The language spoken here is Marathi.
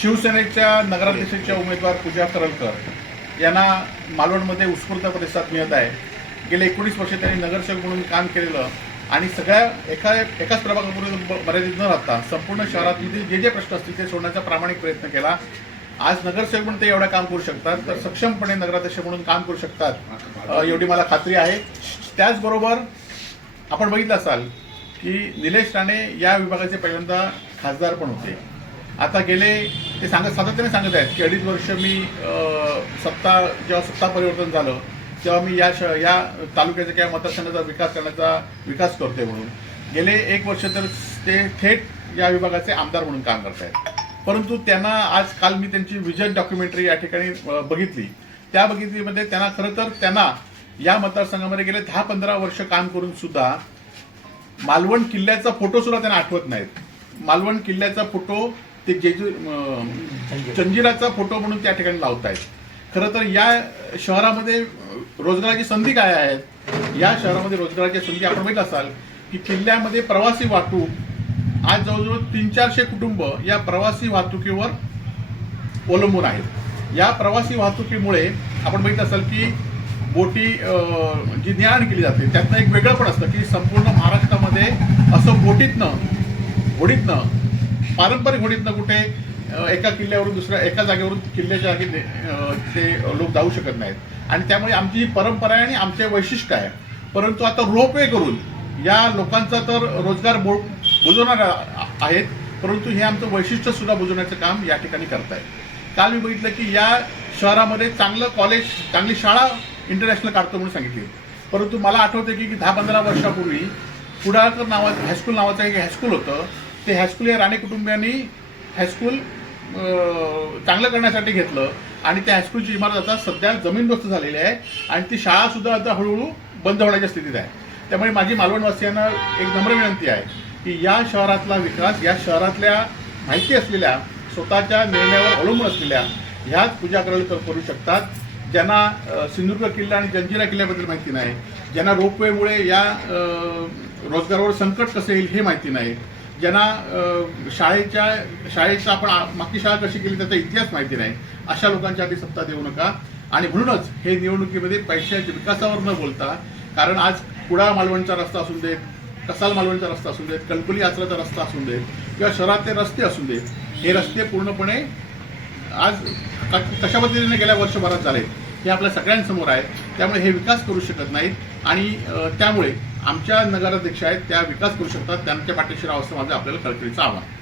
शिवसेनेच्या नगराध्यक्षांच्या उमेदवार पूजा करलकर यांना मालवणमध्ये उत्स्फूर्त प्रतिसाद मिळत आहे गेले एकोणीस वर्षे त्यांनी नगरसेवक म्हणून काम केलेलं आणि सगळ्या एका एकाच प्रभागापूर्वी मर्यादित न राहता संपूर्ण शहरातील जे जे प्रश्न असतील ते सोडण्याचा प्रामाणिक प्रयत्न केला आज नगरसेवक म्हणून ते एवढं काम करू शकतात तर सक्षमपणे नगराध्यक्ष म्हणून काम करू शकतात एवढी मला खात्री आहे त्याचबरोबर आपण बघितलं असाल की निलेश राणे या विभागाचे पहिल्यांदा खासदार पण होते आता गेले ते सांगत सातत्याने सांगत आहेत की अडीच वर्ष मी सत्ता जेव्हा सत्ता परिवर्तन झालं तेव्हा मी या श या तालुक्याचा किंवा मतदारसंघाचा विकास करण्याचा विकास करतोय म्हणून गेले एक वर्ष तर ते थेट या विभागाचे आमदार म्हणून काम करत आहेत परंतु त्यांना आज काल मी त्यांची विजन डॉक्युमेंटरी या ठिकाणी बघितली त्या बघितलीमध्ये त्यांना खरं तर त्यांना या मतदारसंघामध्ये गेले दहा पंधरा वर्ष काम करून सुद्धा मालवण किल्ल्याचा फोटो सुद्धा त्यांना आठवत नाहीत मालवण किल्ल्याचा फोटो ते जेजू चंजिराचा फोटो म्हणून त्या ठिकाणी लावतायत खरं तर या शहरामध्ये रोजगाराची संधी काय आहेत या शहरामध्ये रोजगाराची संधी आपण माहीत असाल की किल्ल्यामध्ये प्रवासी वाहतूक आज जवळजवळ तीन चारशे कुटुंब या प्रवासी वाहतुकीवर अवलंबून आहेत या प्रवासी वाहतुकीमुळे आपण बघित असाल की बोटी जी ज्ञान केली जाते त्यातनं एक वेगळं पण असतं की संपूर्ण महाराष्ट्रामध्ये असं बोटीतनं होडीतनं पारंपरिक होडीतनं कुठे एका किल्ल्यावरून दुसऱ्या एका जागेवरून किल्ल्याच्या जागी ते लोक जाऊ शकत नाहीत आणि त्यामुळे आमची ही परंपरा आहे आणि आमचे वैशिष्ट्य आहे परंतु आता रोपवे करून या लोकांचा तर रोजगार बो बुजवणार आहेत परंतु हे आमचं वैशिष्ट्य सुद्धा बुजवण्याचं काम या ठिकाणी करतायत काल मी बघितलं की या शहरामध्ये चांगलं कॉलेज चांगली शाळा इंटरनॅशनल काढतो म्हणून सांगितली परंतु मला आठवते की दहा पंधरा वर्षापूर्वी कुडाळकर नावा हायस्कूल नावाचं एक हायस्कूल होतं ते हायस्कूल या राणे कुटुंबियांनी हायस्कूल चांगलं करण्यासाठी घेतलं आणि त्या हायस्कूलची इमारत आता सध्या जमीनदोस्त झालेली आहे आणि ती शाळासुद्धा आता हळूहळू बंद होण्याच्या स्थितीत आहे त्यामुळे माझी मालवणवासियांना एक नम्र विनंती आहे की या शहरातला विकास या शहरातल्या माहिती असलेल्या स्वतःच्या निर्णयावर अवलंबून असलेल्या ह्याच पूजा करायला करू शकतात ज्यांना सिंधुदुर्ग किल्ला आणि जंजिरा किल्ल्याबद्दल माहिती नाही ज्यांना रोपवेमुळे या रोजगारावर संकट कसं येईल हे माहिती नाही ज्यांना शाळेच्या शाळेचा आपण मागची शाळा कशी केली त्याचा इतिहास माहिती नाही अशा लोकांच्या आधी सत्ता देऊ नका आणि म्हणूनच हे निवडणुकीमध्ये पैशाच्या विकासावर न बोलता कारण आज कुडाळ मालवणचा रस्ता असू देत कसाल मालवणचा रस्ता असू देत कणकुली आचराचा रस्ता असू देत किंवा शहरातले रस्ते असू देत हे रस्ते पूर्णपणे आज कशा पद्धतीने गेल्या वर्षभरात झाले हे आपल्या सगळ्यांसमोर आहे त्यामुळे हे विकास करू शकत नाहीत आणि त्यामुळे आमच्या नगराध्यक्ष आहेत त्या विकास करू शकतात त्यांच्या पाठीशी राहावं असं माझं आपल्याला कळकळीचं आव्हान